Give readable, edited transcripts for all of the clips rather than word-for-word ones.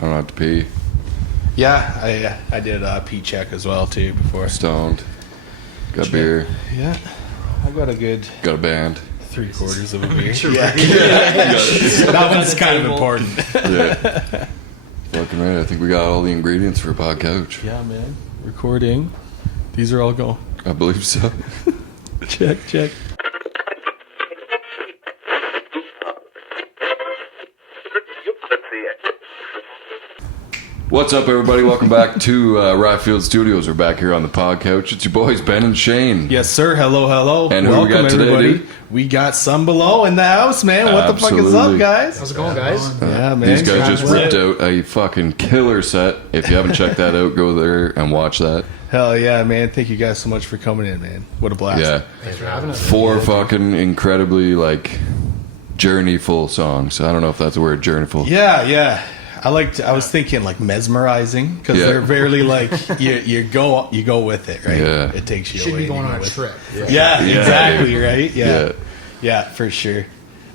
I don't have to pee. Yeah, I did a pee check as well too before. Stoned. Got beer. Yeah, I got a good. Got a band. 3/4 of a beer. Yeah. That one's kind of important. Yeah. Fucking right. I think we got all the ingredients for Podcouch. Yeah, man. Recording. These are all go. I believe so. Check. What's up, everybody? Welcome back to Ryefield Studios. We're back here on the Podcouch. It's your boys, Ben and Shane. Yes, sir. Hello. And who welcome, we got today, everybody. dude? We got some below in the house, man. What the fuck is up, guys? How's it going, guys? Yeah, man. These guys just ripped out a fucking killer set. If you haven't checked that out, go there and watch that. Hell yeah, man. Thank you guys so much for coming in, man. What a blast. Yeah. Thanks for having us. 4 fucking incredibly, journeyful songs. I don't know if that's the word, journeyful. Yeah. I was thinking mesmerizing because they're very you go with it, right? Yeah. It takes you Should away. be going and you on go a with trip. it. Yeah, exactly, right? Yeah. Yeah, for sure.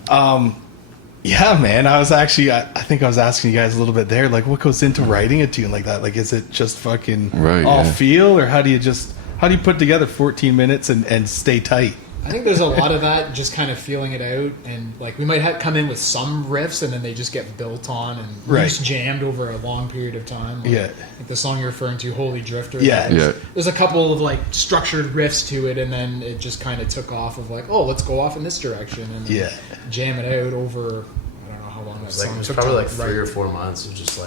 Yeah, man. I think I was asking you guys a little bit there, what goes into writing a tune like that? Is it just fucking feel, or how do you put together 14 minutes and stay tight? I think there's a lot of that, just kind of feeling it out, and we might come in with some riffs, and then they just get built on and just jammed over a long period of time. Like the song you're referring to, Holy Drifter. There's a couple of structured riffs to it, and then it just kind of took off of let's go off in this direction, and then jam it out over. I don't know how long that song It was took. probably 3 or 4 months of just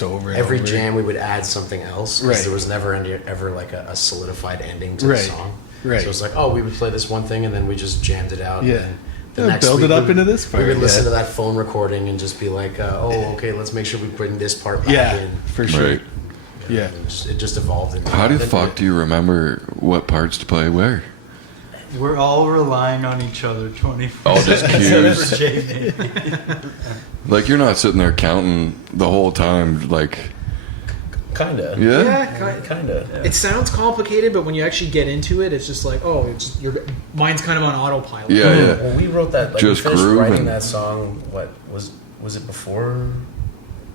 over and every over. jam we would add something else, because there was never ever a solidified ending to the song. Right. So it's we would play this one thing and then we just jammed it out. Yeah. And the next build it up into this part. We would listen to that phone recording and just be okay, let's make sure we bring this part back in. For sure. Right. Yeah. It just evolved. How the fuck do you remember what parts to play where? We're all relying on each other 24/7. All just cues. For Jamie. You're not sitting there counting the whole time, Kinda. Yeah? Kinda. It sounds complicated, but when you actually get into it, it's just your mind's kind of on autopilot. Yeah. Well, we wrote that. Just we finished grooving. writing that song. What was it before?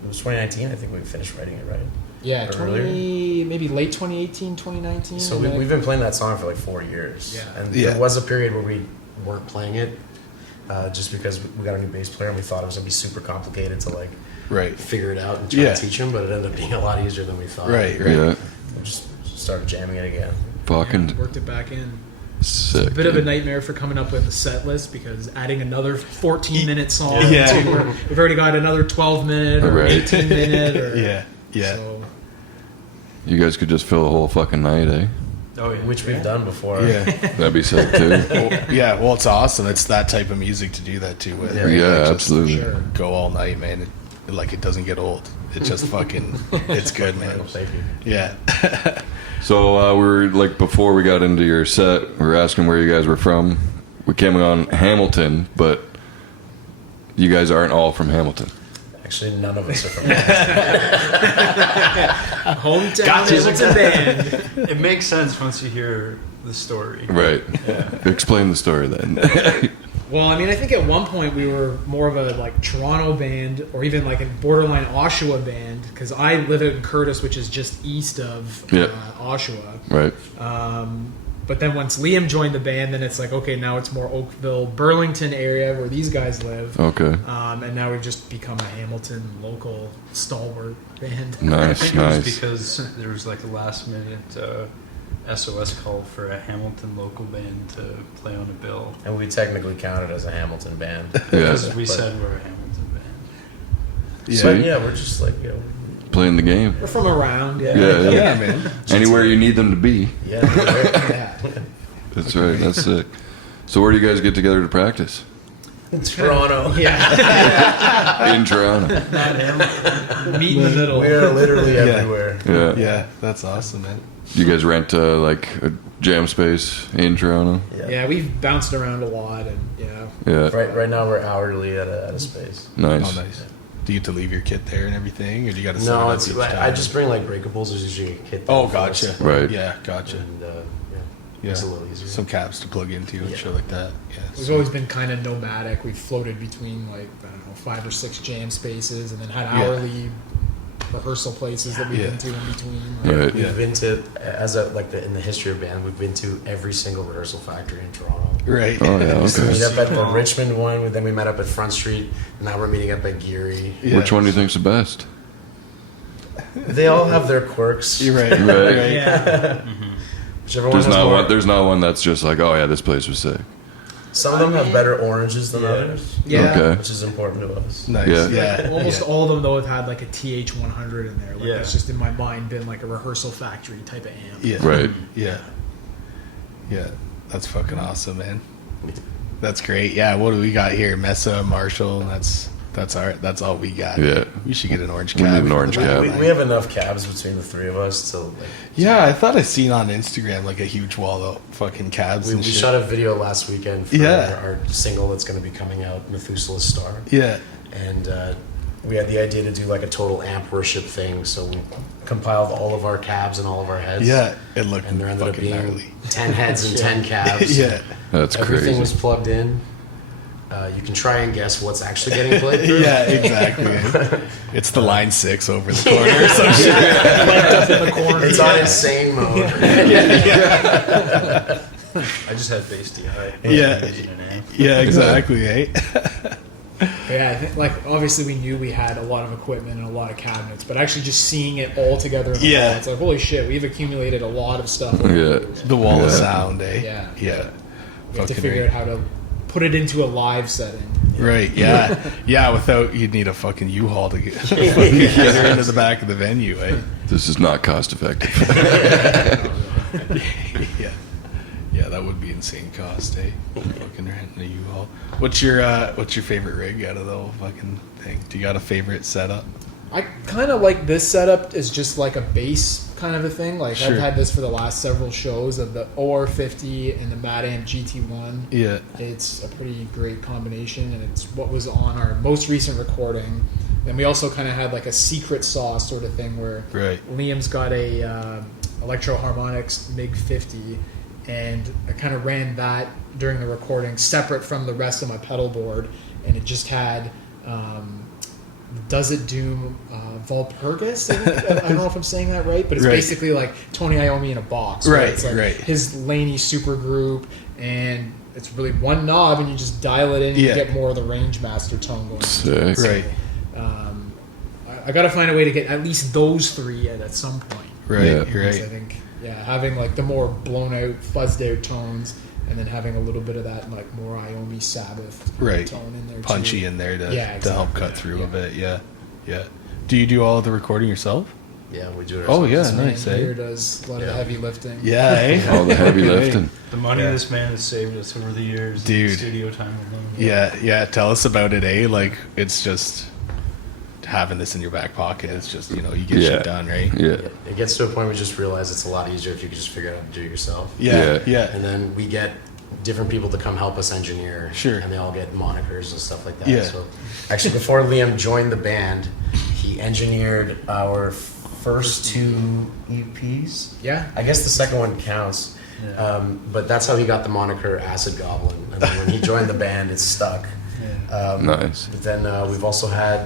It was 2019. I think we finished writing it, right? Yeah, maybe late 2018, 2019. So we've been playing that song for 4 years. Yeah. And there was a period where we weren't playing it, just because we got a new bass player and we thought it was gonna be super complicated to figure it out and try to teach him, but it ended up being a lot easier than we thought. Right. Yeah. We just started jamming it again. Fucking worked it back in. sick. It's a bit of a nightmare for coming up with a set list, because adding another 14-minute song, we've already got another 12-minute or 18-minute. Or, Yeah. So, You guys could just fill a whole fucking night, eh? Oh, yeah. Which we've done before. Yeah. That'd be sick, too. Well, it's awesome. It's that type of music to do that too with. Yeah, right? Yeah, absolutely. Go all night, man. It doesn't get old. It just fucking, it's good, man. Thank you. Yeah. So we were before we got into your set, we were asking where you guys were from. We came on Hamilton, but you guys aren't all from Hamilton. Actually, none of us are from hometown Hamilton band. It makes sense once you hear the story. Right. Yeah. Explain the story then. Well, I think at one point we were more of a Toronto band, or even a borderline Oshawa band, because I live out in Curtis, which is just east of Oshawa. Right. But then once Liam joined the band, then it's okay, now it's more Oakville, Burlington area where these guys live. Okay. And now we've just become a Hamilton local stalwart band. Nice, I think nice. it was because there was a last minute SOS call for a Hamilton local band to play on a bill. And we technically counted as a Hamilton band. Because we said we're a Hamilton band. Yeah. But we're just Playing the game. We're from around, Yeah, man. Anywhere you need them to be. Yeah. That's right. That's sick. So where do you guys get together to practice? Toronto. Yeah. In Toronto. Meet in the middle. We're literally everywhere. Yeah. Yeah, that's awesome, man. You guys rent a jam space in Toronto? Yeah, we've bounced around a lot, and Yeah. Right now we're hourly at a space. Nice. Oh, nice. Do you get to leave your kit there and everything, or do you got to set it No, up it's each I time? just bring breakables. There's usually a kit. Oh, there for us. gotcha. Right. Yeah, gotcha. And Yeah, it's a little easier. some caps to plug into and shit like that. Yeah, we've always been kind of nomadic. We've floated between 5 or 6 jam spaces, and then had hourly rehearsal places that we've been to in between. Right. We've been to, in the history of band, we've been to every single rehearsal factory in Toronto. Right. Oh yeah. We used to Okay. meet up at the Richmond one, then we met up at Front Street, and now we're meeting up at Geary. Yeah. Which one do you think's the best? They all have their quirks. You're right. Right. Yeah. Whichever one There's has not more. one. There's not one that's just like, oh yeah, this place was sick. Some of them have better oranges than others, Yeah. Okay. which is important to us. Nice. Yeah. Yeah. Almost all of them though have had like a TH100 in there. Like Yeah. it's just in my mind been like a rehearsal factory type of amp. Yeah. Right. Yeah. Yeah. That's fucking awesome, man. That's great. Yeah. What do we got here? Mesa, Marshall. That's all we got. Yeah. We should get an orange We cab. need an orange cab. We have enough cabs between the three of us to like. Yeah, I thought I seen on Instagram like a huge wall of fucking cabs We and shit. shot a video last weekend for Yeah. our single that's going to be coming out, Methuselah's Star. Yeah. And we had the idea to do like a total amp worship thing, so we compiled all of our cabs and all of our heads. Yeah. It looked And there ended up fucking being gnarly. 10 heads and 10 cabs. Yeah. That's Everything crazy. was plugged in. You can try and guess what's actually getting played through. Yeah, exactly. It's the line 6 over the corner or some shit. It's on insane mode. I just had bass DI. Yeah. Yeah, exactly, eh? Yeah, I think, like obviously we knew we had a lot of equipment and a lot of cabinets, but actually just seeing it all together in the Yeah. wall, it's like holy shit, we've accumulated a lot of stuff. over the Yeah. years. The wall of Yeah. sound, eh? Yeah. Yeah. We have to Fucking figure right. out how to put it into a live setting. Right, yeah. Yeah, without, you'd need a fucking U-Haul to get her into the back of the venue, eh? This is not cost effective. Yeah. Yeah, that would be insane cost, eh? Fucking renting a U-Haul. What's your favorite rig out of the whole fucking thing? Do you got a favorite setup? I kind of like this setup as just like a bass kind of a thing. Like Sure. I've had this for the last several shows of the OR50 and the Mad Amp GT1. Yeah. It's a pretty great combination, and it's what was on our most recent recording. And we also kind of had like a secret sauce sort of thing where Right. Liam's got a Electro Harmonix MiG 50, and I kind of ran that during the recording separate from the rest of my pedal board, and it just had Does It Doom Valpurgis? I don't know if I'm saying that right, but it's Right. basically like Tony Iommi in a box. Right, It's like right. his Laney super group, and it's really one knob, and you just dial it in and Yeah. you get more of the range master tone going. Sick. Right. I got to find a way to get at least those three at some point. Right, Yeah. you're Because I right. think, having like the more blown out, fuzzed out tones, and then having a little bit of that like more Iommi Sabbath Right. tone in there, Punchy too. in there to, Yeah, to help exactly. cut through Yeah. a bit, yeah. Yeah. Do you do all of the recording yourself? Yeah, we do it Oh, ourselves. yeah, This man nice, here eh? does a lot of the Yeah. heavy lifting. Yeah, eh? All the heavy lifting. The money Yeah. this man has saved us over the years. Dude. Studio time alone. Yeah, yeah. Tell us about it, eh? Like, it's just having this in your back pocket. It's just, you get Yeah. shit done, right? Yeah. It gets to a point where we just realize it's a lot easier if you can just figure out how to do it yourself. Yeah, Yeah. yeah. And then we get different people to come help us engineer. Sure. And they all get monikers and stuff like that. Yeah. So actually, before Liam joined the band, he engineered our first two EPs. Yeah. I guess the second one counts. Yeah. But that's how he got the moniker Acid Goblin. And then when he joined the band, it stuck. Nice. But then we've also had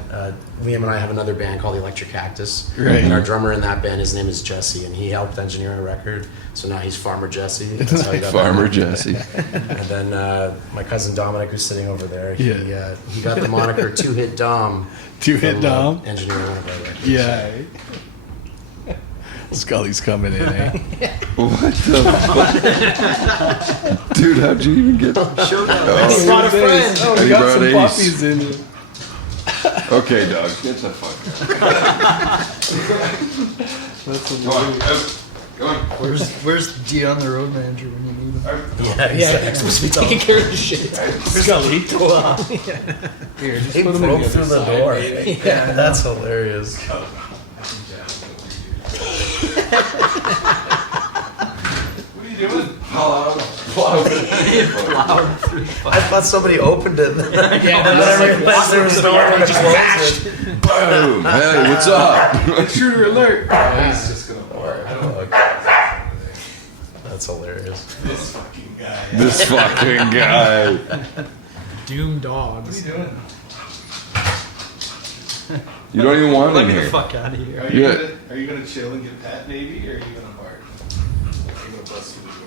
Liam and I have another band called Electric Cactus. Right. And our drummer in that band, his name is Jesse, and he helped engineer a record. So now he's Farmer Jesse. That's how he got that Farmer moniker. Jesse. And then my cousin Dominic, who's sitting over there, he got the moniker Two Hit Dom. Two-Hit from, Dom? engineering one of our records. Yeah. eh? Scully's coming in, eh? What the fuck? Dude, how'd you even get... He brought a friend. Oh, And we he got brought some Ace. puppies in here. Okay, dog. Get the fuck That's out. Go on. Out. Go on. Where's Dion the road manager when you need him? Yeah, Yeah, exactly. he's supposed to be taking care of the shit. Scully. Here, just He put them on broke the through other the side. door. Yeah, that's hilarious. What are you doing? I thought somebody opened it. Yeah, And then I realized there was no one to close it. Boom. Hey, what's up? Intruder alert. He's just gonna work. That's hilarious. This fucking guy. This fucking guy. Doom dogs. doing? You don't even want Let in me the here. fuck out of here. Are you gonna chill and get pat, maybe, or are you gonna bark? Are you gonna bust through the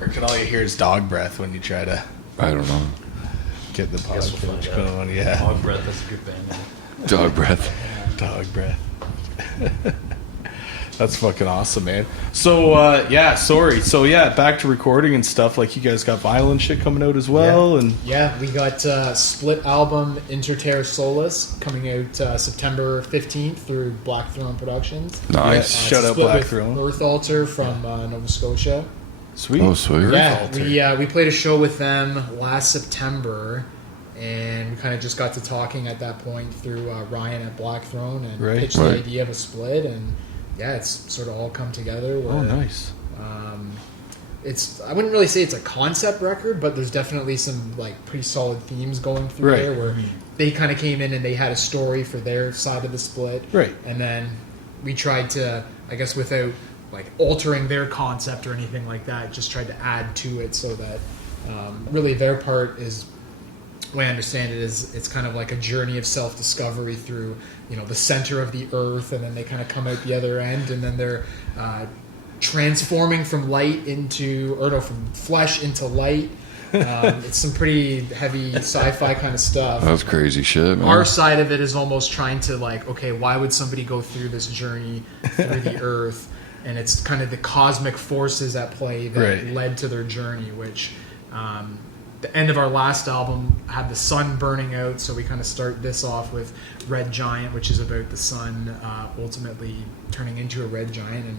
door? Or can all you hear is dog breath when you try to I don't know. get the Guess we'll podcast find out. going? Yeah, Dog breath, that's a good band name. Dog breath. dog breath. That's fucking awesome, man. So back to recording and stuff. Like, you guys got violent shit coming out as well, and Yeah, we got split album Interterra Solus coming out September 15th through Black Throne Productions. Nice. It's Shout a out split Black with Throne. Earth Altar from Nova Scotia. sweet. Oh, sweet. Yeah, we played a show with them last September, and we kind of just got to talking at that point through Ryan at Black Throne and Right. pitched the idea of a split, and yeah, it's sort of all come together. Where, Oh, nice. I wouldn't really say it's a concept record, but there's definitely some like pretty solid themes going through Right. there where they kind of came in and they had a story for their side of the split. Right. And then we tried to, I guess without like altering their concept or anything like that, just tried to add to it so that really their part is, the way I understand it, is it's kind of like a journey of self-discovery through, the center of the earth, and then they kind of come out the other end, and then they're transforming from from flesh into light. It's some pretty heavy sci-fi kind of stuff. That's crazy shit, man. Our side of it is almost trying to like, okay, why would somebody go through this journey through the earth? And it's kind of the cosmic forces at play that Right. led to their journey, which the end of our last album had the sun burning out, so we kind of start this off with Red Giant, which is about the sun ultimately turning into a red giant. And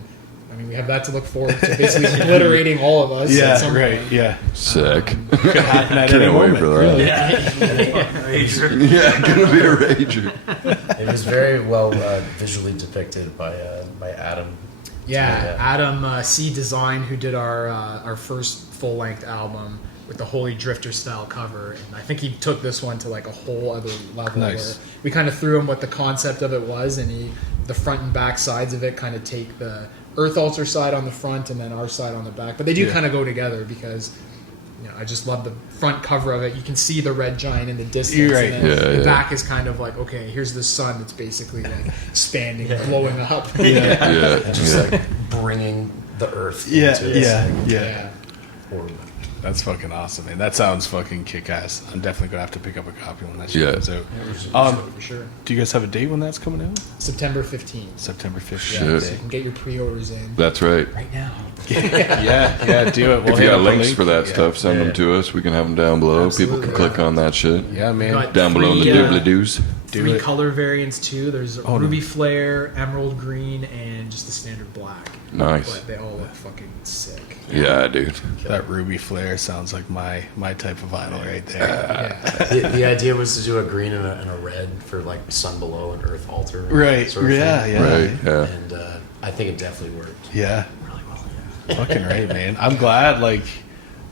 I mean, we have that to look forward to, basically obliterating all of us. at some right. point. Yeah. Sick. Could happen at Can't any wait moment. for that. Really. Yeah, gonna be a rager. It was very well visually depicted by Adam. Yeah, Adam C. Design, who did our first full length album with the Holy Drifter style cover, and I think he took this one to like a whole other level. Nice. Where we kind of threw him what the concept of it was, and the front and back sides of it kind of take the Earth Altar side on the front and then our side on the back, but they do kind of go together because I just love the front cover of it. You can see the red giant in the distance. You're right. And then Yeah, the back is kind of like, okay, here's the sun that's basically like expanding, blowing up. Yeah. Just like bringing the earth Yeah. into its Yeah. orbit. That's fucking awesome, man. That sounds fucking kick-ass. I'm definitely gonna have to pick up a copy when that shit Yeah. comes out. For sure. Do you guys have a date when that's coming out? September 15th. September 15th. Shit. So you can get your pre-orders in. That's right. Right now. yeah, do it. We'll If you hit got up a links link. for that Yeah. stuff, send them to us. We can have them down below. People can click on that shit. Yeah, man. Got Down below in the three, doobly-doos. Do three it. color variants too. There's Oh, ruby no. flare, emerald green, and just the standard black. Nice. But they all look fucking sick. Yeah, dude. That ruby flare sounds like my type of vinyl right there. Yeah. The idea was to do a green and a red for like sun below and earth altar. Right. Sort of Yeah. thing. Yeah. Right, yeah. And I think it definitely worked Yeah. really well. Fucking right, man. I'm glad. Like,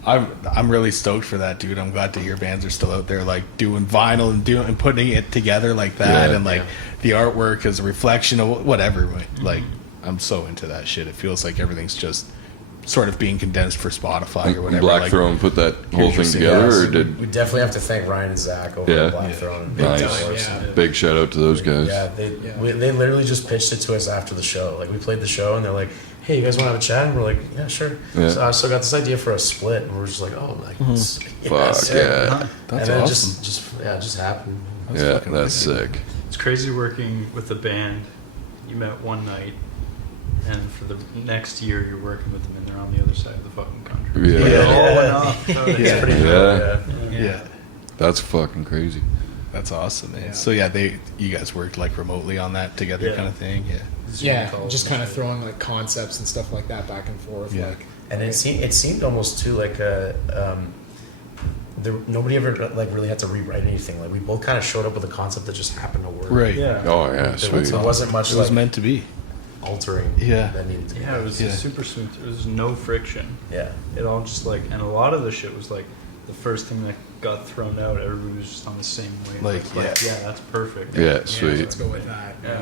I'm really stoked for that, dude. I'm glad to hear bands are still out there like doing vinyl and putting it together like that, Yeah. and like the artwork is a reflection of whatever. Like, I'm so into that shit. It feels like everything's just sort of being condensed for Spotify or whatever. Black like, Throne put that whole thing Interesting. together, Yeah, or so did We definitely have to thank Ryan and Zach over Yeah. at Black Throne. nice? Yeah. Big shout out to those guys. Yeah, they literally just pitched it to us after the show. Like we played the show and they're like, "Hey, you guys want to have a chat?" And we're like, "Yeah, sure." Yeah. So I still got this idea for a split, and we're just like, "Oh, like, Fuck yeah. That's and then awesome. it just happened. Yeah, fucking that's amazing. sick. It's crazy working with a band. You met one night, and for the next year, you're working with them, and they're on the other side of the fucking country. Yeah. It all Yeah. went off. Yeah. It's pretty Yeah. cool. Yeah. That's fucking crazy. That's awesome, man. Yeah. So yeah, you guys worked like remotely on that together, Yeah. kind of thing. Yeah. Zoom Yeah, calls just and kind of shit. throwing like concepts and stuff like that back and forth. Yeah. Like, And it seemed almost too like nobody ever like really had to rewrite anything. Like we both kind of showed up with a concept that just happened to work. Right. Yeah. Oh yeah, There sweet. wasn't much It was like meant to be. altering. Yeah. That needed to be. Yeah, it was Yeah. super smooth. There was no friction. Yeah. It all just like, and a lot of the shit was like the first thing that got thrown out. Everybody was just on the same wavelength. Like, yeah, that's perfect. Yeah, yeah, sweet. let's go with that. Yeah.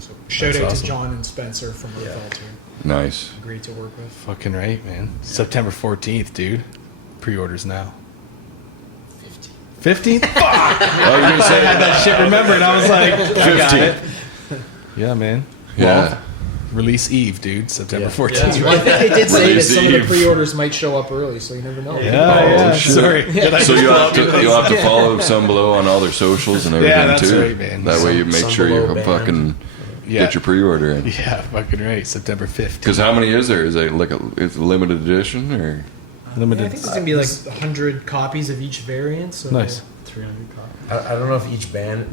So shout That's out awesome. to John and Spencer from Earth Yeah. Altar. Nice. Great to work with. Fucking right, man. September 14th, dude. Pre-orders now. 15th? Fuck! Oh, you're gonna I say had that shit remembered. I was like, I got it. Yeah, man. Yeah. Well, release Eve, dude. September 14th. Well, I think they did say that Release some of the Eve. pre-orders might show up early, so you never know. Yeah, shit. Sorry. So you'll have to follow Some Below on all their socials and everything that's too. right, man. That way you make Some sure you Below band. fucking get your pre-order in. Yeah, fucking right. September 15th. Because how many is there? Is it like it's a limited edition or? Limited. I think there's gonna be like 100 copies of each variant. So Nice. 300 copies. I don't know if each band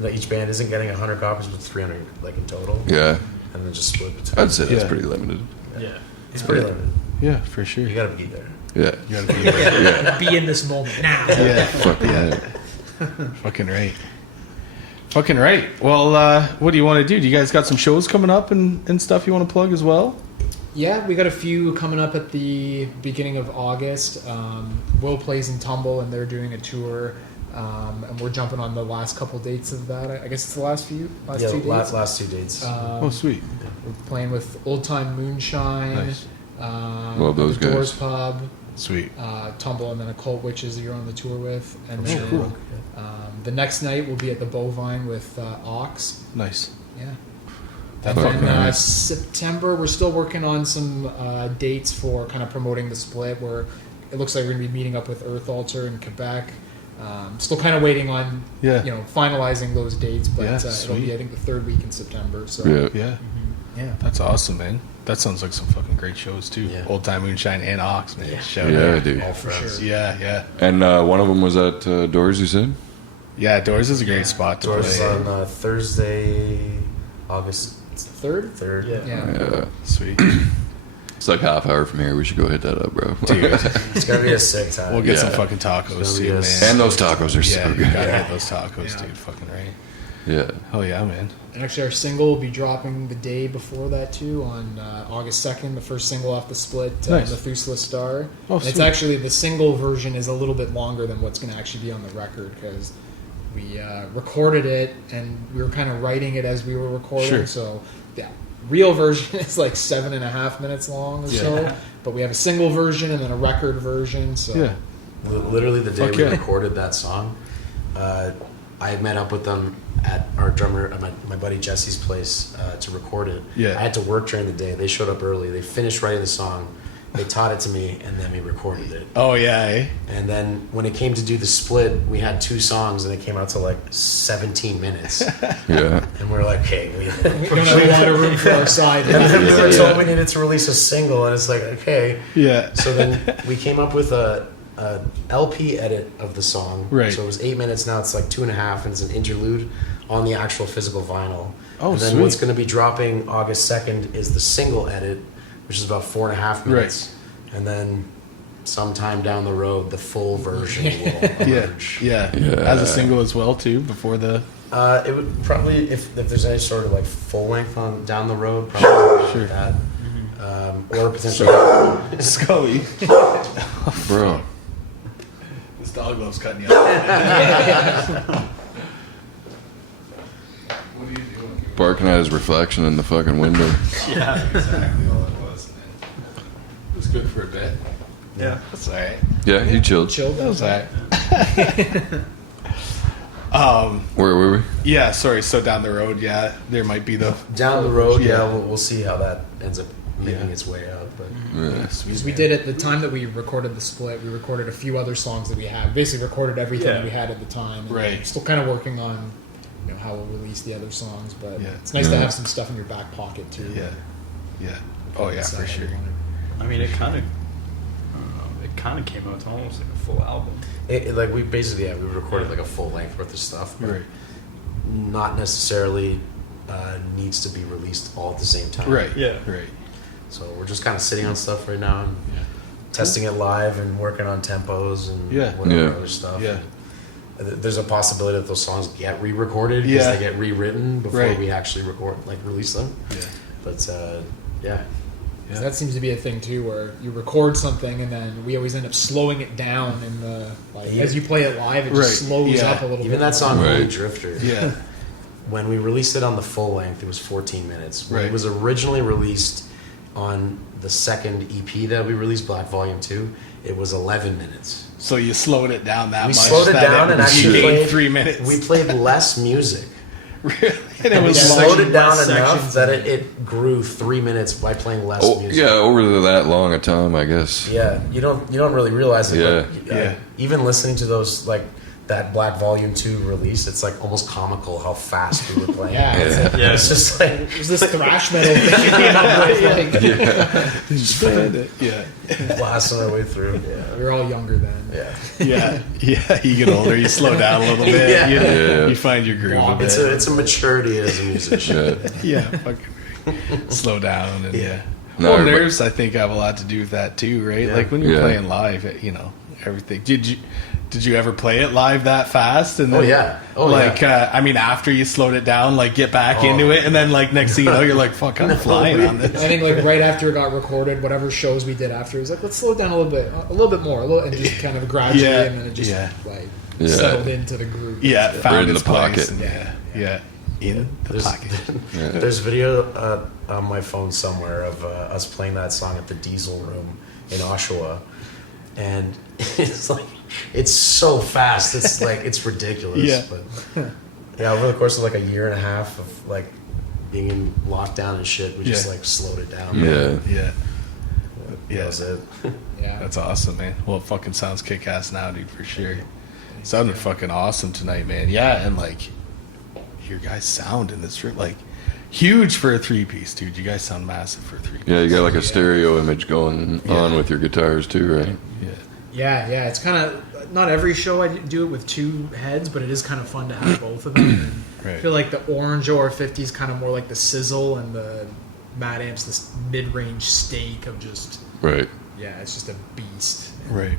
isn't getting 100 copies, but 300 like in total. Yeah, And then just split between. I'd say that's Yeah. pretty limited. Yeah. It's pretty limited. Yeah, for sure. You gotta be there. Yeah, You gotta be there. be in this moment now. Yeah. fucking right. Fucking right. Fucking right. Well, what do you want to do? Do you guys got some shows coming up and stuff you want to plug as well? Yeah, we got a few coming up at the beginning of August. Will plays in Tumble, and they're doing a tour. And we're jumping on the last couple dates of that. I guess it's the last two dates. Last 2 dates. Oh, sweet. We're playing with Old Time Moonshine. Nice. Love those the Doors guys. Pub, Sweet. Tumble, and then Occult Witches you're on the tour with. And Oh, then cool. the next night we'll be at the Bovine with Ox. Nice. Yeah. That's And fucking then nice. September, we're still working on some dates for kind of promoting the split. Where it looks like we're going to be meeting up with Earth Altar in Quebec. Still kind of waiting on Yeah. finalizing those dates, but Yeah, it'll sweet. be I think the third week in September. So Yeah. Yeah. yeah. That's awesome, man. That sounds like some fucking great shows too. Yeah. Old Time Moonshine and Ox, man. Shout Yeah, out. dude. All friends. sure. Yeah, yeah. And one of them was at Doors. You said. Yeah, Doors is a great spot to Doors is play. on Thursday, August Third? 3rd. Yeah. Yeah. Sweet. It's like half hour from here. We should go hit that up, bro. Dude, It's gonna be a sick time. we'll get Yeah. some fucking tacos It's too, gonna man. be a And those tacos are yeah, so you good. gotta Yeah. get those tacos, Yeah. dude. Fucking right. Yeah. Hell yeah, man. And actually, our single will be dropping the day before that too, on August 2nd. The first single off the split, Nice. Methuselah Star. Oh, and it's sweet. actually the single version is a little bit longer than what's going to actually be on the record because we recorded it and we were kind of writing it as we were recording. Sure. So the real version is like 7.5 minutes long or Yeah. so. But we have a single version and then a record version. So Yeah. Literally the day Fuck we yeah. recorded that song, I had met up with them at our drummer, at my buddy Jesse's place to record it. Yeah. I had to work during the day. They showed up early. They finished writing the song. They taught it to me, and then we recorded it. Oh yeah, eh? And then when it came to do the split, we had 2 songs, and it came out to like 17 minutes. Yeah. And we were like, okay, we we don't have a lot of room for our side. And then we were Yeah. told we needed to release a single, and it's like, okay. Yeah. So then we came up with a LP edit of the song. Right. So it was 8 minutes. Now it's like 2.5, and it's an interlude on the actual physical vinyl. Oh, and then sweet. what's going to be dropping August 2nd is the single edit, which is about 4.5 minutes. And then sometime down the road, the full version will Yeah. emerge. Yeah. Yeah. As a single as well too, before the It would probably, if there's any sort of like full length on down the road, probably Sure. that. Or potentially. Scully. Bro. This dog loves cutting you off. What are you doing? Barking at his reflection in the fucking window. Yeah, exactly all it was, man. It was good for a bit. Yeah. That's alright. Yeah, he chilled. Chilled. That was alright. Where were we? Yeah, sorry. So down the road, yeah, there might be the Down the road, Yeah. we'll see how that ends up making Yeah. its way out. But Yeah. Because we did at the time that we recorded the split, we recorded a few other songs that we had. Basically, recorded everything Yeah. that we had at the time. And Right. Still kind of working on, how we'll release the other songs, but Yeah. it's nice to Yeah. have some stuff in your back pocket too. yeah, yeah. Oh yeah, Decide for how sure. you want it. I mean, it kind of came out to almost like a full album. like we basically, we recorded like a full length worth of stuff. But Right, not necessarily needs to be released all at the same time. right, Yeah. right. So we're just kind of sitting on stuff right now and testing it live and working on tempos and Yeah. whatever Yeah. other stuff. Yeah. There's a possibility that those songs get re-recorded because Yeah. they get rewritten before Right. we actually release them. Yeah, But yeah, yeah. That seems to be a thing too, where you record something and then we always end up slowing it down in the Yeah. as you play it live, it Right. just slows Yeah. up a little bit. even that song Right. Holy Drifter. Yeah. When we released it on the full length, it was 14 minutes. When Right. it was originally released on the second EP that we released, Black Volume 2, it was 11 minutes. So you slowed it down that We much. slowed it that down and actually gained played 3 minutes. We played less music. Really? And it We was slowed long. it down less enough sections. that it grew 3 minutes by playing less music. Yeah, over that long a time, I guess. Yeah, you don't really realize it. Yeah. But, even listening to those like that Black Volume 2 release, it's like almost comical how fast we were playing. Yeah, it's, Yeah. It's just like it was this thrash metal thing. blasting our way through. Yeah, we were all younger then. Yeah. You get older, you slow down a little bit. Yeah. You find your groove a It's bit. it's a maturity as a musician. Yeah. Fucking slow down and No, well, everybody- nerves I think have a lot to do with that too, right? Yeah. Like when you're Yeah. playing live, everything. Did you ever play it live that fast? And then, I mean, after you slowed it down, like get back into it, and then like next thing you know, you're like, "Fuck, I'm flying on I this." think like right after it got recorded, whatever shows we did after, it was like, let's slow it down a little bit more, and just kind of gradually, and then it just like settled into the groove. Yeah, Right found in its the pocket. place. In the pocket. There's video on my phone somewhere of us playing that song at the Diesel Room in Oshawa, and it's so fast. It's like it's ridiculous. Yeah. But over the course of like a year and a half of like being in lockdown and shit, we just like slowed it down. Yeah. That was it. Yeah, That's awesome, man. Well, it fucking sounds kick-ass now, dude, for sure. Sounded fucking awesome tonight, man. Yeah, and like your guys' sound in this room, like huge for a 3-piece, dude. You guys sound massive for a 3-piece. Yeah, you got like a stereo image going on with your guitars too, right? yeah. It's kind of not every show I do it with 2 heads, but it is kind of fun to have both of them. And I feel like the Orange OR50 is kind of more like the sizzle, and the Mad Amp's this mid-range steak of just Right. yeah, it's just a beast. Right.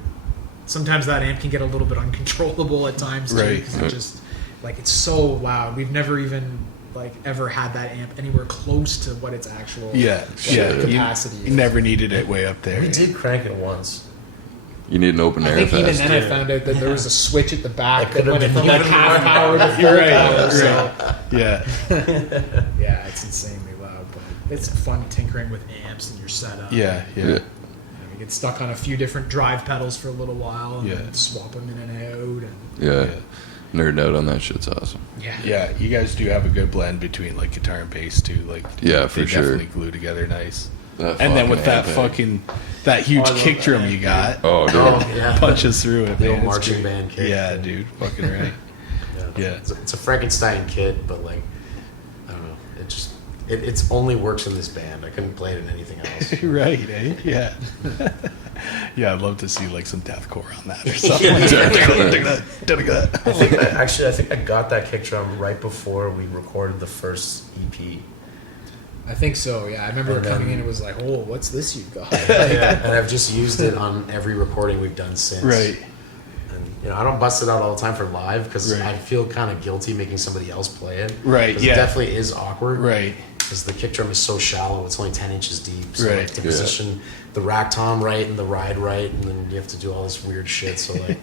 Sometimes that amp can get a little bit uncontrollable at times too, Right. because it just like it's so loud. We've never even like ever had that amp anywhere close to what its actual capacity You is. never needed it way up there. We did crank it once. You need an open I air think even fest. then I found out that there was a switch at the back That that could have went been from like even half more power to full power. So Yeah. yeah, it's insanely loud, but it's fun tinkering with amps and your setup. Yeah. Yeah. We get stuck on a few different drive pedals for a little while and Yeah. then swap them in and out. And Yeah. Nerd out on that shit's awesome. Yeah, you guys do have a good blend between like guitar and bass too. Like Yeah, they for sure. definitely glue together nice. That And then with that fucking that huge I love kick that drum amp, you got, Oh, dude. Oh yeah. punches through it, The old man. It's marching great. band kick. Yeah, dude, fucking right. Yeah. It's a Frankenstein kit, but like I don't know. It only works in this band. I couldn't play it in anything else. Right, eh? Yeah. Yeah, I'd love to see like some deathcore on that or something. I think I got that kick drum right before we recorded the first EP. I think so, yeah. I remember And coming then- in and was like, oh, what's this you've got? And I've just used it on every recording we've done since. Right. And I don't bust it out all the time for live because Right. I feel kind of guilty making somebody else play it. Right, 'Cause yeah. It definitely is awkward. Right. Because the kick drum is so shallow, it's only 10 inches deep. So Right. like, to Yeah. position the rack tom right and the ride right, and then you have to do all this weird shit. So like,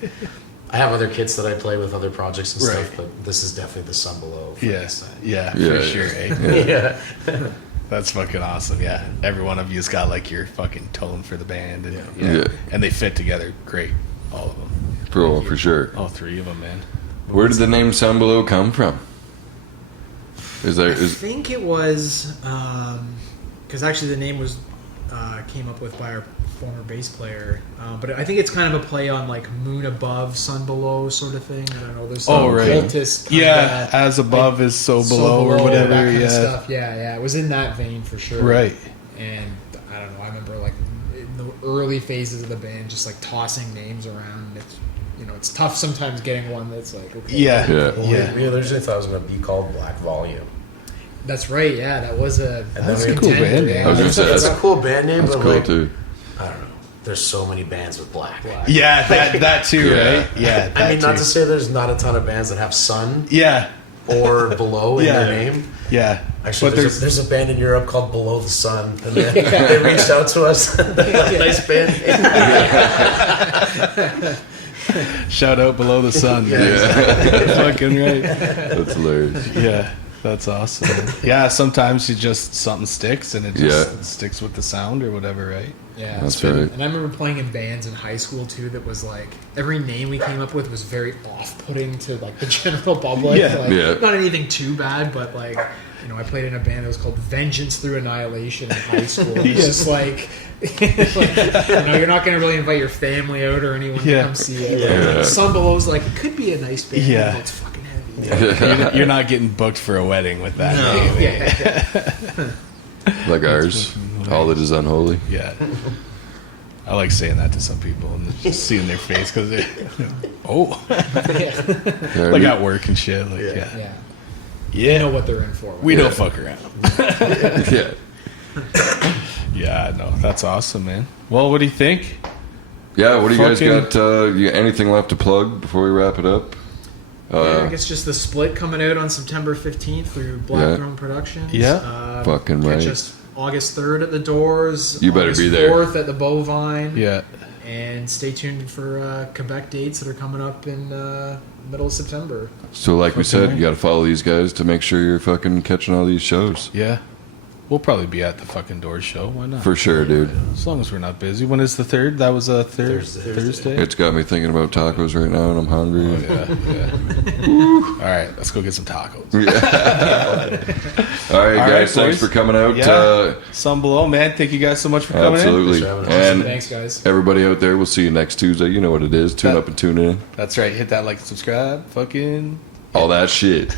I have other kits that I play with other projects and Right. stuff, but this is definitely the sun below. Yes. Yeah, Yeah, for yeah. sure, eh? Yeah. That's fucking awesome. Yeah. Every one of you's got like your fucking tone for the band and Yeah. and they fit together great. All of them. For sure. All 3 of them, man. Where did the name Sun Below come from? I think it was because actually the name was came up with by our former bass player, but I think it's kind of a play on like moon above, sun below sort of thing. I don't know. There's some occultist kinda, Yeah, as above is so below or whatever. that kind Yeah. of stuff. Yeah. It was in that vein for sure. Right. And I don't know. I remember like in the early phases of the band, just like tossing names around. It's tough sometimes getting one that's like okay. Yeah. Yeah. Yeah. We originally thought it was going to be called Black Volume. That's right. Yeah, that was a That's a we- cool contender, band yeah. name. I was gonna say It's a that's cool band name, That's but cool like, too. I don't know. There's so many bands with black. Yeah, that too, Yeah. right? Yeah. I mean, that not too. to say there's not a ton of bands that have sun Yeah. or below in Yeah. their name. Yeah. Actually, But there's a band in Europe called Below the Sun, and they reached out to us. Nice band. shout out Below the Sun. Fucking right. That's hilarious. Yeah. That's awesome. Yeah, sometimes you just something sticks and it just sticks with the sound or whatever, right? Yeah, That's right. And I remember playing in bands in high school too. That was like every name we came up with was very off-putting to like the general public. Yeah. Like, Yeah. Not anything too bad, but like I played in a band that was called Vengeance Through Annihilation in high school. It's just like, you're not going to really invite your family out or anyone to come see it. Yeah. Some Below's like it could be a nice band. Yeah. But it's fucking heavy. You're not getting booked for a wedding with that. No. name. Like ours. All that is unholy. Yeah. I like saying that to some people and just seeing their face because they, Yeah, like we- at work and shit. Like, yeah. Yeah. Yeah. You know what they're in for. We Yeah. don't fuck around. yeah. Yeah, no, that's awesome, man. Well, what do you think? Yeah, what do you guys Fucking- got? You got anything left to plug before we wrap it up? Yeah, I guess just the split coming out on September 15th through Black Yeah. Throne Productions. Yeah. Fucking Catch right. us August 3rd at the Doors. You better August be there. 4th at the Bovine. Yeah. And stay tuned for Quebec dates that are coming up in middle of September. So, like we said, right. you got to follow these guys to make sure you're fucking catching all these shows. Yeah. We'll probably be at the fucking Doors show. Why not? For sure, dude. As long as we're not busy. When is the 3rd? That was a Thursday. Thursday? It's got me thinking about tacos right now, and I'm hungry. Yeah. All right, let's go get some tacos. All right, All guys, right, thanks boys. for coming out. Yeah. Some below, man. Thank you guys so much for coming Absolutely. Thanks for having us. And Thanks, guys. everybody out there, we'll see you next Tuesday. You know what it is. Tune That- up and tune in. in. That's right. Hit that like and subscribe. Fucking All that shit.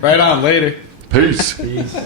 right on. Later. Peace. Peace.